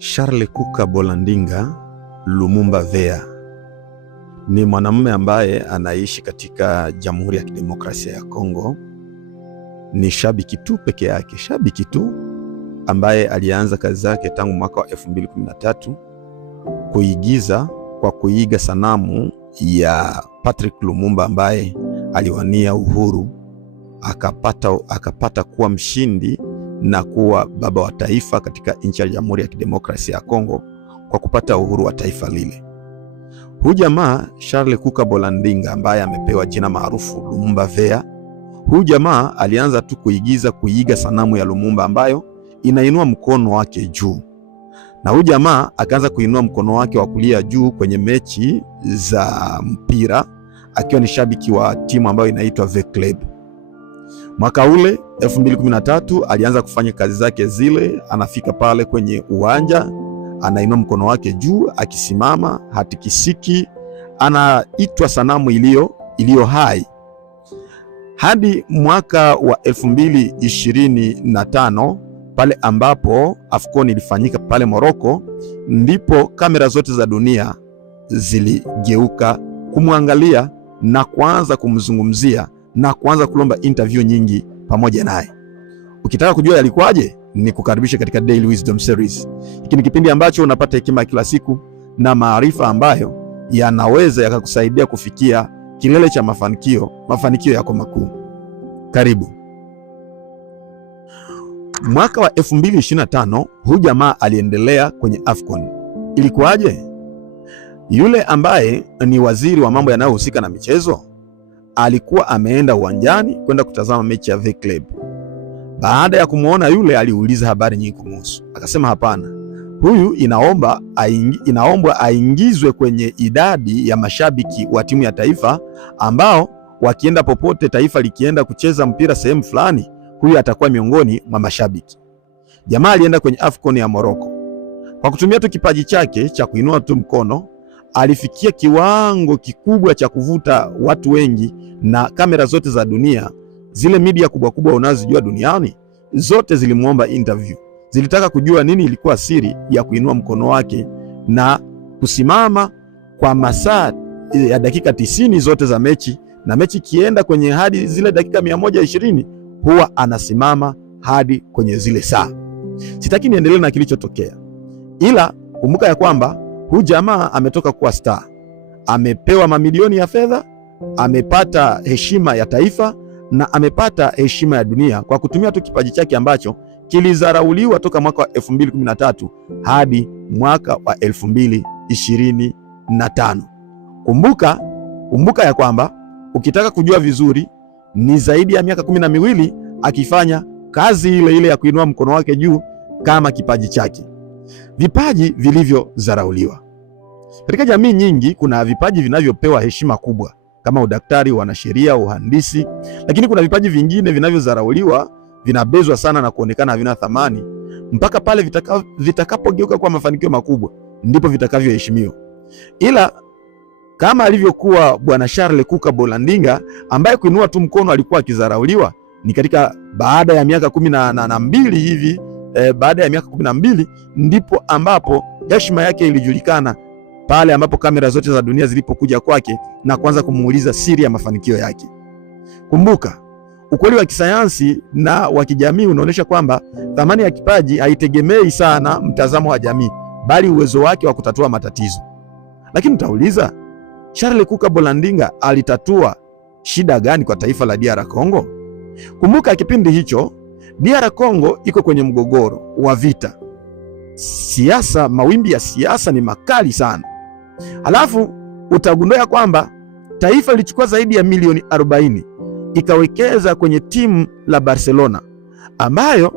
Charles Kuka Bolandinga Lumumba Veya ni mwanamume ambaye anaishi katika Jamhuri ya Kidemokrasia ya Kongo. Ni shabiki tu peke yake, shabiki tu ambaye alianza kazi zake tangu mwaka wa 2013 kuigiza kwa kuiga sanamu ya Patrick Lumumba ambaye aliwania uhuru akapata kuwa mshindi na kuwa baba wa taifa katika nchi ya Jamhuri ya Kidemokrasia ya Kongo kwa kupata uhuru wa taifa lile. Huyu jamaa Charles Kuka Bolandinga ambaye amepewa jina maarufu Lumumba Veya, huyu jamaa alianza tu kuiga sanamu ya Lumumba ambayo inainua mkono wake juu, na huyu jamaa akaanza kuinua mkono wake wa kulia juu kwenye mechi za mpira akiwa ni shabiki wa timu ambayo inaitwa V Club. Mwaka ule 2013 alianza kufanya kazi zake zile, anafika pale kwenye uwanja, anainua mkono wake juu akisimama, hatikisiki, anaitwa sanamu iliyo hai. Hadi mwaka wa 2025 pale ambapo AFCON ilifanyika pale Morocco, ndipo kamera zote za dunia ziligeuka kumwangalia na kuanza kumzungumzia na kuanza kulomba interview nyingi pamoja naye. Ukitaka kujua yalikuwaje, ni kukaribisha katika Daily Wisdom Series. Hiki ni kipindi ambacho unapata hekima kila siku na maarifa ambayo yanaweza yakakusaidia kufikia kilele cha mafanikio yako makuu. Karibu. Mwaka wa 2025 huyu jamaa aliendelea kwenye AFCON. Ilikuwaje? Yule ambaye ni waziri wa mambo yanayohusika na michezo alikuwa ameenda uwanjani kwenda kutazama mechi ya V Club. Baada ya kumuona yule, aliuliza habari nyingi kumhusu. Akasema hapana, huyu inaombwa aingizwe kwenye idadi ya mashabiki wa timu ya taifa ambao wakienda popote, taifa likienda kucheza mpira sehemu fulani, huyu atakuwa miongoni mwa mashabiki. Jamaa alienda kwenye AFCON ya Morocco. Kwa kutumia tu kipaji chake cha kuinua tu mkono, alifikia kiwango kikubwa cha kuvuta watu wengi, na kamera zote za dunia, zile media kubwa kubwa unazojua duniani, zote zilimuomba interview. Zilitaka kujua nini ilikuwa siri ya kuinua mkono wake na kusimama kwa masaa ya dakika 90 zote za mechi, na mechi kienda kwenye hadi zile dakika 120 huwa anasimama hadi kwenye zile saa. Sitaki niendelee na kilichotokea, ila kumbuka ya kwamba huyu jamaa ametoka kuwa star, amepewa mamilioni ya fedha, amepata heshima ya taifa na amepata heshima ya dunia kwa kutumia tu kipaji chake ambacho kilizarauliwa toka mwaka wa 2013 hadi mwaka wa 2025. Kumbuka ya kwamba ukitaka kujua vizuri, ni zaidi ya miaka 12 akifanya kazi ile ya kuinua mkono wake juu kama kipaji chake. Vipaji vilivyozarauliwa. Katika jamii nyingi kuna vipaji vinavyopewa heshima kubwa kama udaktari, wanasheria, uhandisi, lakini kuna vipaji vingine vinavyozarauliwa, vinabezwa sana na kuonekana havina thamani, mpaka pale vitakapogeuka kwa mafanikio makubwa ndipo vitakavyoheshimiwa. Ila kama alivyokuwa bwana Charles Kuka Bolandinga ambaye kuinua tu mkono alikuwa akizarauliwa, ni katika baada ya miaka 12 hivi, baada ya miaka 12 ndipo ambapo heshima yake ilijulikana, pale ambapo kamera zote za dunia zilipokuja kwake na kuanza kumuuliza siri ya mafanikio yake. Kumbuka, ukweli wa kisayansi na wa kijamii unaonyesha kwamba thamani ya kipaji haitegemei sana mtazamo wa jamii, bali uwezo wake wa kutatua matatizo. Lakini utauliza, Charles Kuka Bolandinga alitatua shida gani kwa taifa la DR Congo? Kumbuka kipindi hicho DR Congo iko kwenye mgogoro wa vita. Siasa, mawimbi ya siasa ni makali sana. Halafu utagundua kwamba taifa lilichukua zaidi ya milioni 40 ikawekeza kwenye timu la Barcelona, ambayo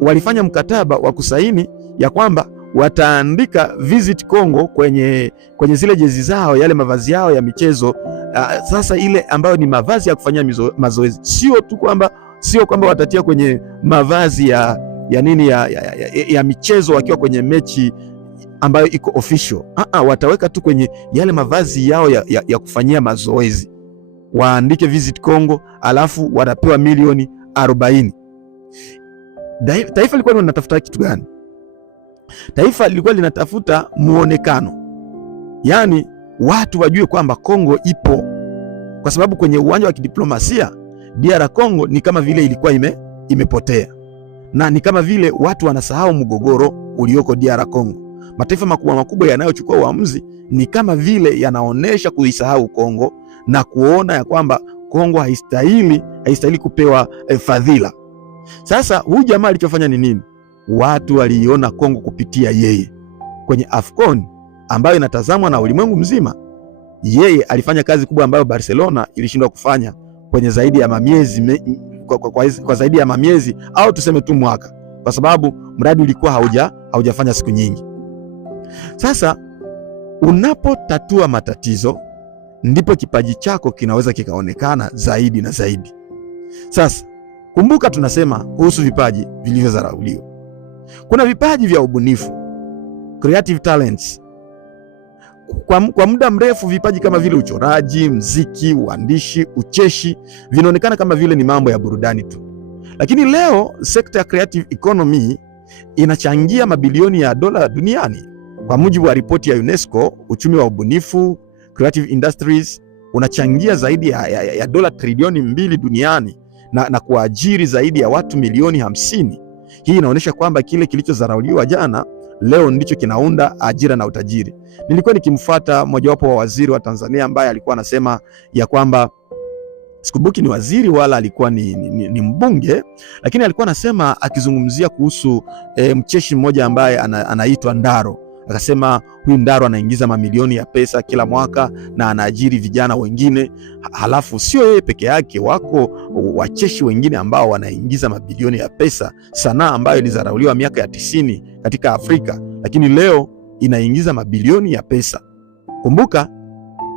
walifanya mkataba wa kusaini ya kwamba wataandika Visit Congo kwenye zile jezi zao, yale mavazi yao ya michezo. Sasa ile ambayo ni mavazi ya kufanyia mazoezi, sio kwamba watatia kwenye mavazi ya michezo wakiwa kwenye mechi ambayo iko official. Wataweka tu kwenye yale mavazi yao ya kufanyia mazoezi, waandike Visit Congo, alafu watapewa milioni 40. Taifa lilikuwa linatafuta kitu gani? Taifa lilikuwa linatafuta muonekano, yaani watu wajue kwamba Kongo ipo, kwa sababu kwenye uwanja wa kidiplomasia DR Congo ni kama vile ilikuwa imepotea, na ni kama vile watu wanasahau mgogoro ulioko DR Congo. Mataifa makubwa makubwa yanayochukua uamuzi ni kama vile yanaonesha kuisahau Kongo na kuona ya kwamba Kongo haistahili kupewa fadhila. Sasa huyu jamaa alichofanya ni nini? Watu waliiona Kongo kupitia yeye kwenye AFCON ambayo inatazamwa na ulimwengu mzima. Yeye alifanya kazi kubwa ambayo Barcelona ilishindwa kufanya kwenye zaidi ya mamiezi kwa zaidi ya mamiezi au tuseme tu mwaka, kwa sababu mradi ulikuwa haujafanya siku nyingi. Sasa unapotatua matatizo ndipo kipaji chako kinaweza kikaonekana zaidi na zaidi. Sasa kumbuka, tunasema kuhusu vipaji vilivyodharauliwa. Kuna vipaji vya ubunifu, creative talents. Kwa muda mrefu vipaji kama vile uchoraji, mziki, uandishi, ucheshi vinaonekana kama vile ni mambo ya burudani tu. Lakini leo sekta ya creative economy inachangia mabilioni ya dola duniani. Kwa mujibu wa ripoti ya UNESCO, uchumi wa ubunifu, creative industries, unachangia zaidi ya dola trilioni 2 duniani na kuajiri zaidi ya watu milioni 50. Hii inaonyesha kwamba kile kilichodharauliwa jana leo ndicho kinaunda ajira na utajiri. Nilikuwa nikimfuata mojawapo wa waziri wa Tanzania ambaye alikuwa anasema ya kwamba, sikumbuki ni waziri wala alikuwa ni mbunge, lakini alikuwa anasema akizungumzia kuhusu mcheshi mmoja ambaye anaitwa Ndaro. Akasema huyu Ndaro anaingiza mamilioni ya pesa kila mwaka na anaajiri vijana wengine. Halafu sio yeye peke yake, wako wacheshi wengine ambao wanaingiza mabilioni ya pesa. Sanaa ambayo ilizarauliwa miaka ya 90 katika Afrika, lakini leo inaingiza mabilioni ya pesa. Kumbuka,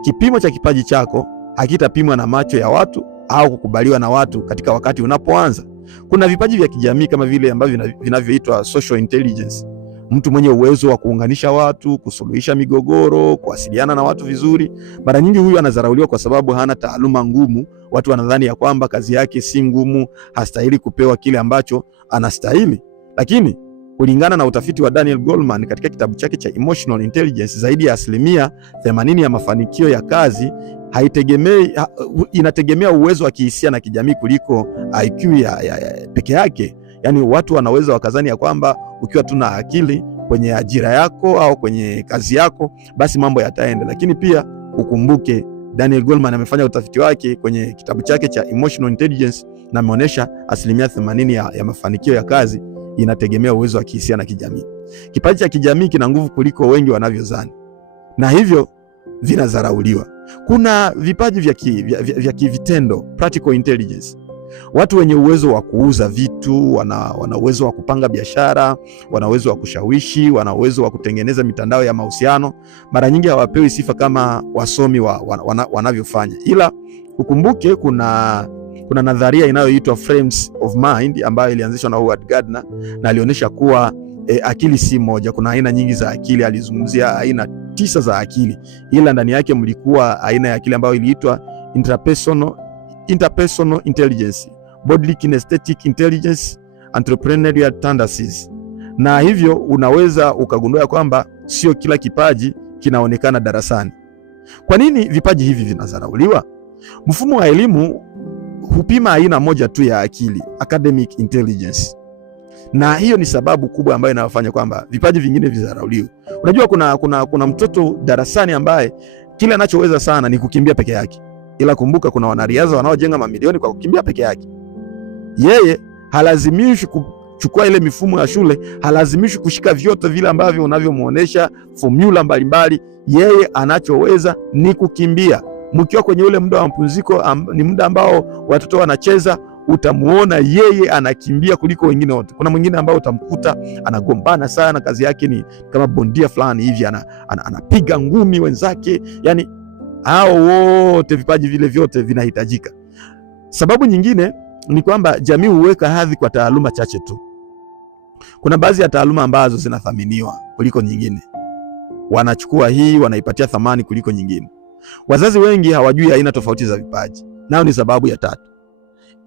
kipimo cha kipaji chako hakitapimwa na macho ya watu au kukubaliwa na watu katika wakati unapoanza. Kuna vipaji vya kijamii kama vile ambavyo vinavyoitwa social intelligence. Mtu mwenye uwezo wa kuunganisha watu, kusuluhisha migogoro, kuwasiliana na watu vizuri. Mara nyingi huyu anadharauliwa kwa sababu hana taaluma ngumu. Watu wanadhani ya kwamba kazi yake si ngumu, hastahili kupewa kile ambacho anastahili. Lakini kulingana na utafiti wa Daniel Goleman katika kitabu chake cha Emotional Intelligence, zaidi ya 80% ya mafanikio ya kazi inategemea uwezo wa kihisia na kijamii kuliko IQ ya peke yake. Yaani watu wanaweza wakazani ya kwamba ukiwa tuna akili kwenye ajira yako au kwenye kazi yako basi mambo yataenda, lakini pia ukumbuke Daniel Goleman amefanya utafiti wake kwenye kitabu chake cha Emotional Intelligence na ameonyesha 80% ya mafanikio ya kazi inategemea uwezo wa kihisia na kijamii. Kipaji cha kijamii kina nguvu kuliko wengi wanavyozani, na hivyo vinadharauliwa. Kuna vipaji vya kivitendo, practical intelligence. Watu wenye uwezo wa kuuza vitu, wana uwezo wa kupanga biashara, wana uwezo wa kushawishi, wana uwezo wa kutengeneza mitandao ya mahusiano. Mara nyingi hawapewi sifa kama wasomi wanavyofanya. Ila ukumbuke kuna nadharia inayoitwa frames of mind ambayo ilianzishwa na Howard Gardner na alionyesha kuwa akili si moja, kuna aina nyingi za akili. Alizungumzia aina 9 za akili, ila ndani yake mlikuwa aina ya akili ambayo iliitwa interpersonal intelligence, bodily kinesthetic intelligence, entrepreneurial tendencies. Na hivyo unaweza ukagundua kwamba sio kila kipaji kinaonekana darasani. Kwa nini vipaji hivi vinadharauliwa? Mfumo wa elimu hupima aina moja tu ya akili, academic intelligence, na hiyo ni sababu kubwa ambayo inayofanya kwamba vipaji vingine vidharauliwe. Unajua kuna mtoto darasani ambaye kile anachoweza sana ni kukimbia peke yake, ila kumbuka kuna wanariadha wanaojenga mamilioni kwa kukimbia peke yake. Yeye halazimishi kuchukua ile mifumo ya shule, halazimishi kushika vyote vile ambavyo unavyomuonesha formula mbalimbali. Yeye anachoweza ni kukimbia. Mkiwa kwenye ule muda wa mapumziko, ni muda ambao watoto wanacheza, utamuona yeye anakimbia kuliko wengine wote. Kuna mwingine ambao utamkuta anagombana sana, kazi yake ni kama bondia fulani hivi, anapiga ngumi wenzake. Yani hao wote vipaji vile vyote vinahitajika. Sababu nyingine ni kwamba jamii huweka hadhi kwa taaluma chache tu. Kuna baadhi ya taaluma ambazo zinathaminiwa kuliko nyingine, wanachukua hii wanaipatia thamani kuliko nyingine. Wazazi wengi hawajui aina tofauti za vipaji, nao ni sababu ya tatu.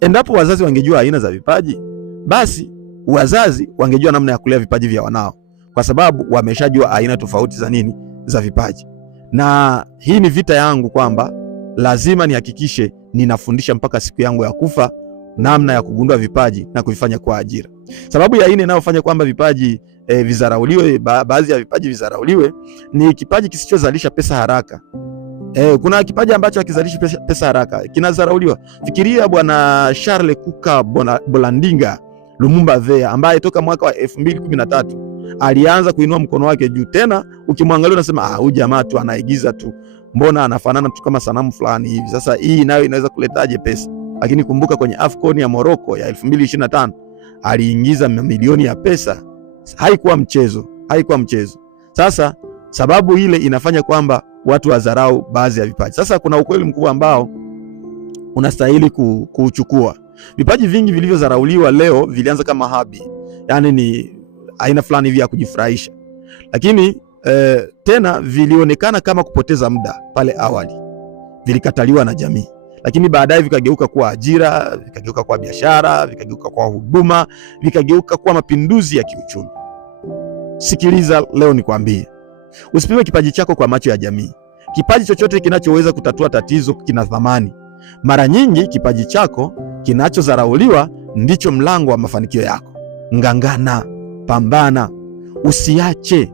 Endapo wazazi wangejua aina za vipaji, basi wazazi wangejua namna ya kulea vipaji vya wanao. kwa sababu wameshajua aina tofauti za nini, za vipaji. Na hii ni vita yangu kwamba lazima nihakikishe ninafundisha mpaka siku yangu ya kufa namna ya kugundua vipaji na kuvifanya kwa ajira. Sababu ya nne inayofanya kwamba vipaji vizarauliwe, baadhi ya vipaji vizarauliwe, ni kipaji kisichozalisha pesa haraka. Kuna kipaji ambacho hakizalishi pesa haraka kinazarauliwa. Fikiria bwana Charles Kuka Bolandinga Lumumba Vea ambaye toka mwaka wa 2013 alianza kuinua mkono wake juu. Tena ukimwangalia unasema huyu jamaa tu anaigiza tu, mbona anafanana tu kama sanamu fulani hivi. Sasa hii nayo inaweza kuletaje pesa? Lakini kumbuka kwenye AFCON ya Morocco ya 2025 aliingiza mamilioni ya pesa. Haikuwa mchezo. Sasa sababu ile inafanya kwamba watu wadharau baadhi ya vipaji. Sasa kuna ukweli mkubwa ambao unastahili kuuchukua. Vipaji vingi vilivyodharauliwa leo vilianza kama hobby, yani ni aina fulani hivi ya kujifurahisha, lakini tena vilionekana kama kupoteza muda pale awali, vilikataliwa na jamii, lakini baadaye vikageuka kuwa ajira, vikageuka kuwa biashara, vikageuka kuwa huduma, vikageuka kuwa mapinduzi ya kiuchumi. Sikiliza, leo nikwambie, usipime kipaji chako kwa macho ya jamii. Kipaji chochote kinachoweza kutatua tatizo kina thamani. Mara nyingi kipaji chako kinachodharauliwa ndicho mlango wa mafanikio yako. Ngangana, pambana, usiache.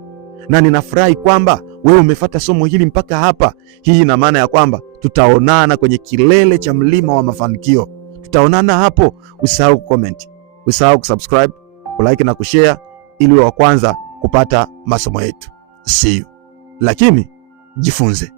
Na ninafurahi kwamba wewe umefuata somo hili mpaka hapa. Hii ina maana ya kwamba tutaonana kwenye kilele cha mlima wa mafanikio. Tutaonana hapo. Usisahau kucomment, usisahau kusubscribe, kulike na kushare ili wa kwanza kupata masomo yetu. See you. Lakini jifunze.